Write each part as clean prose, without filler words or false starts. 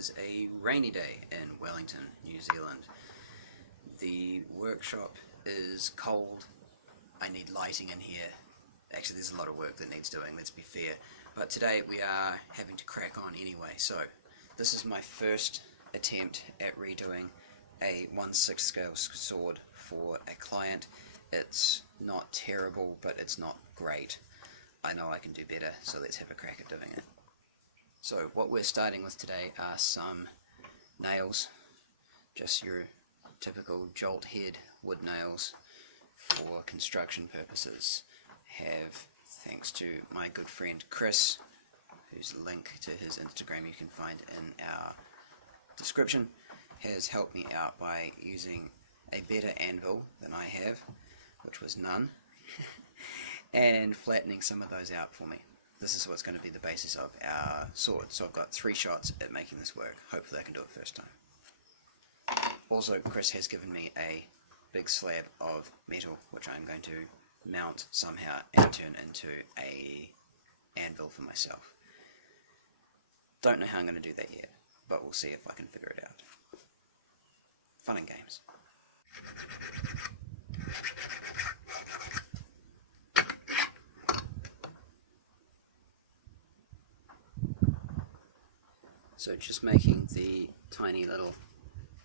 is a rainy day in Wellington, New Zealand. The workshop is cold. I need lighting in here. Actually, there's a lot of work that needs doing, let's be fair. But today we are having to crack on anyway. So this is my first attempt at redoing a 1/6 scale sword for a client. It's not terrible, but it's not great. I know I can do better, so let's have a crack at doing it. So what we're starting with today are some nails, just your typical jolt-head wood nails for construction purposes. Have, thanks to my good friend Chris, whose link to his Instagram you can find in our description, has helped me out by using a better anvil than I have, which was none, and flattening some of those out for me. This is what's going to be the basis of our sword. So I've got 3 shots at making this work. Hopefully I can do it first time. Also, Chris has given me a big slab of metal which I'm going to mount somehow and turn into a anvil for myself. Don't know how I'm going to do that yet, but we'll see if I can figure it out. Fun and games. So just making the tiny little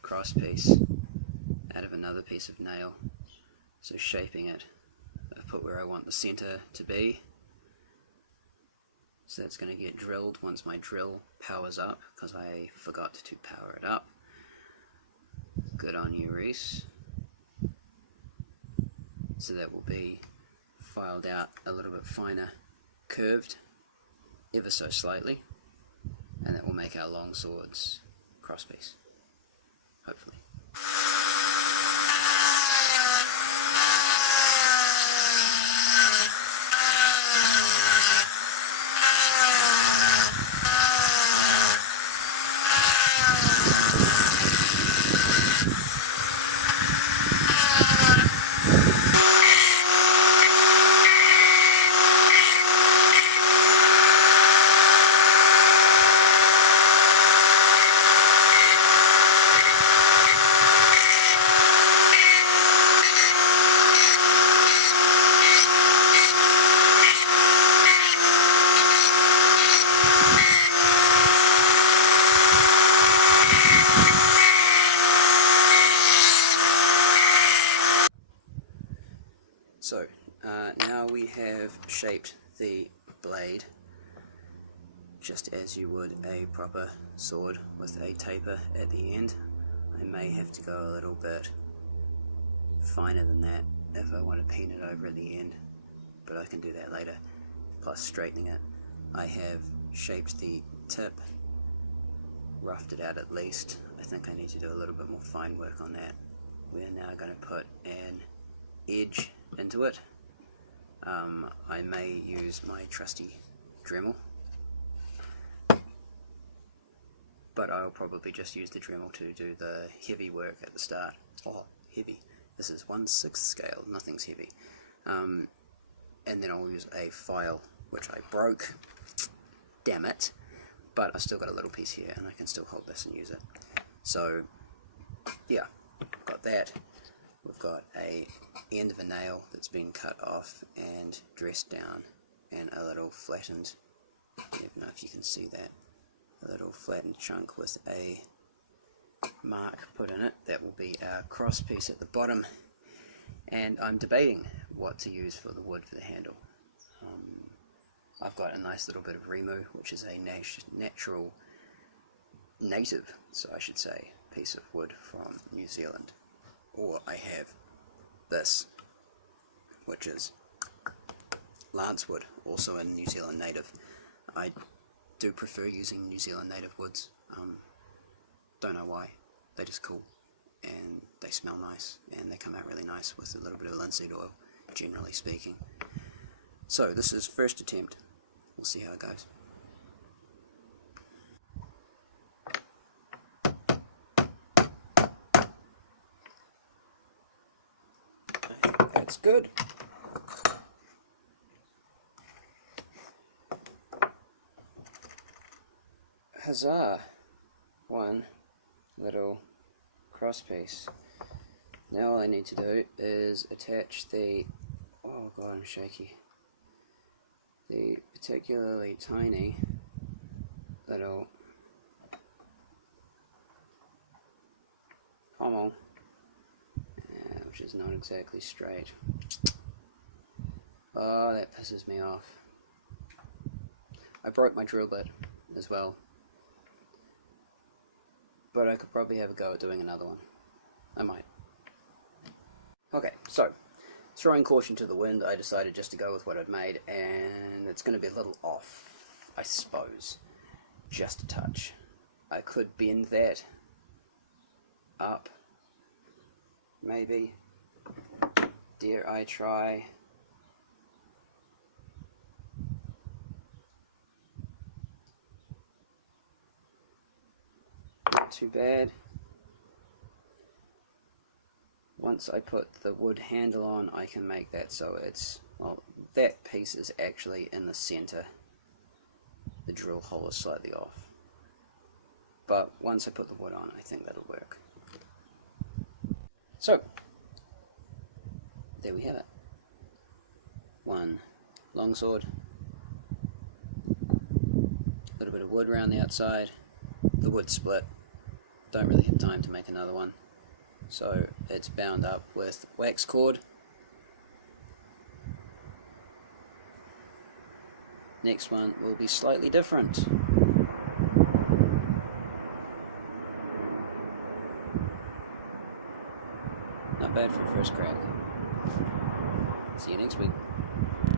cross piece out of another piece of nail, so shaping it, I put where I want the center to be, so that's going to get drilled once my drill powers up, because I forgot to power it up. Good on you, Reese. So that will be filed out a little bit finer, curved ever so slightly, and that will make our long swords crosspiece, hopefully. So now we have shaped the blade just as you would a proper sword with a taper at the end. I may have to go a little bit finer than that if I want to paint it over at the end, but I can do that later, plus straightening it. I have shaped the tip, roughed it out at least. I think I need to do a little bit more fine work on that. We are now going to put an edge into it. I may use my trusty Dremel, but I'll probably just use the Dremel to do the heavy work at the start. Oh, heavy. This is 1/6 scale, nothing's heavy. And then I'll use a file, which I broke. Damn it. But I still got a little piece here, and I can still hold this and use it. So, yeah, got that. We've got a end of a nail that's been cut off and dressed down, and a little flattened, I don't even know if you can see that, a little flattened chunk with a mark put in it. That will be our cross piece at the bottom, and I'm debating what to use for the wood for the handle. I've got a nice little bit of Remu, which is a native, so I should say, piece of wood from New Zealand. Or I have this, which is lancewood, also a New Zealand native. I do prefer using New Zealand native woods. Don't know why, they're just cool, and they smell nice, and they come out really nice with a little bit of linseed oil, generally speaking. So this is first attempt, we'll see how it goes. That's good. Huzzah! one little cross piece. Now all I need to do is attach the, oh god, I'm shaky, the particularly tiny little pommel, which is not exactly straight. Oh, that pisses me off. I broke my drill bit as well, but I could probably have a go at doing another one. I might. Okay, so throwing caution to the wind, I decided just to go with what I'd made, and it's going to be a little off, I suppose, just a touch. I could bend that up, maybe. Dare I try? Not too bad. Once I put the wood handle on, I can make that so it's, well, that piece is actually in the center. The drill hole is slightly off. But once I put the wood on, I think that'll work. So, there we have it. One longsword, a little bit of wood around the outside, the wood split. Don't really have time to make another one, so it's bound up with wax cord. Next one will be slightly different. Not bad for a first crack. See you next week.